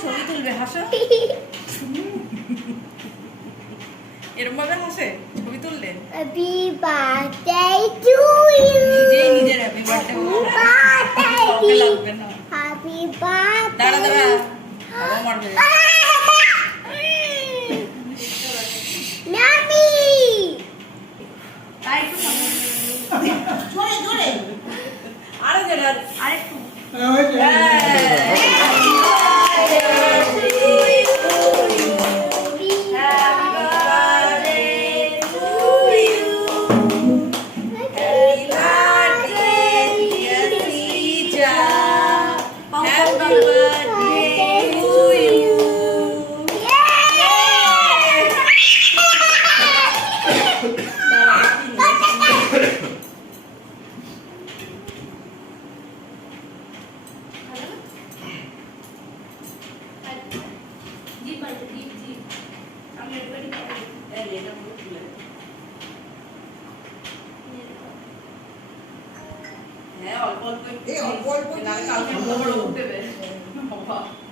ছবি তুলবে, হাসো। এরকম ভাবে হাসে ছবি তুললে। Happy birthday to you. নিজেই নিজের হ্যাপি বার্থডে বলছে। কাউকে লাগবে না। Happy birthday. দাঁড়া দাঁড়া, বাবা মারবে। নামি জোরে জোরে, আরো জোরে, আরেকটু।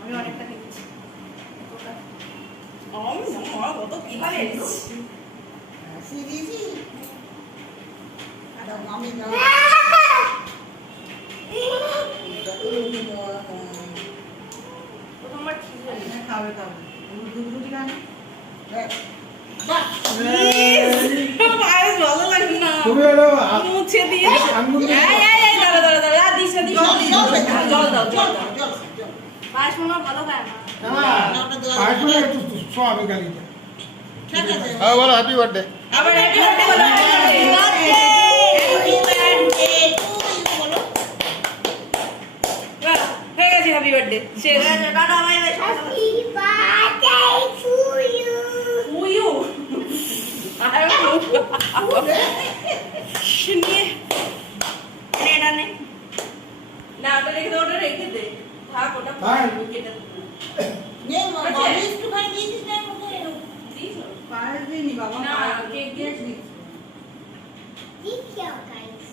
আমি অনেকটা দেখেছি। কত কিভাবে খাবে খাবে দুধ খান। ভালো লাগে না, মুছে দিয়ে। দাঁড়া দাঁড়া দাঁড়া, দিস না দিস না, জল দাও জল দাও। পায়েস মনে ভালো খায় না। বলো হ্যাপি বার্থডে। আবার হ্যাপি বার্থডে বলো, হ্যাপি বার্থডে, হ্যাপি বার্থডে বলো। হয়ে গেছে হ্যাপি বার্থডে, শেষ। Tata bye bye. Happy birthday to you. উইউ আরে শুনিয়ে এটা নে না, ওটা রেখে দে, ওটা রেখে দে। থাক, ওটা কেটে নে। বাবা একটু খাই দিয়েছিস না? দিস পায়েস দিইনি বাবা, না কেক দিয়েছিস। Thank you guys.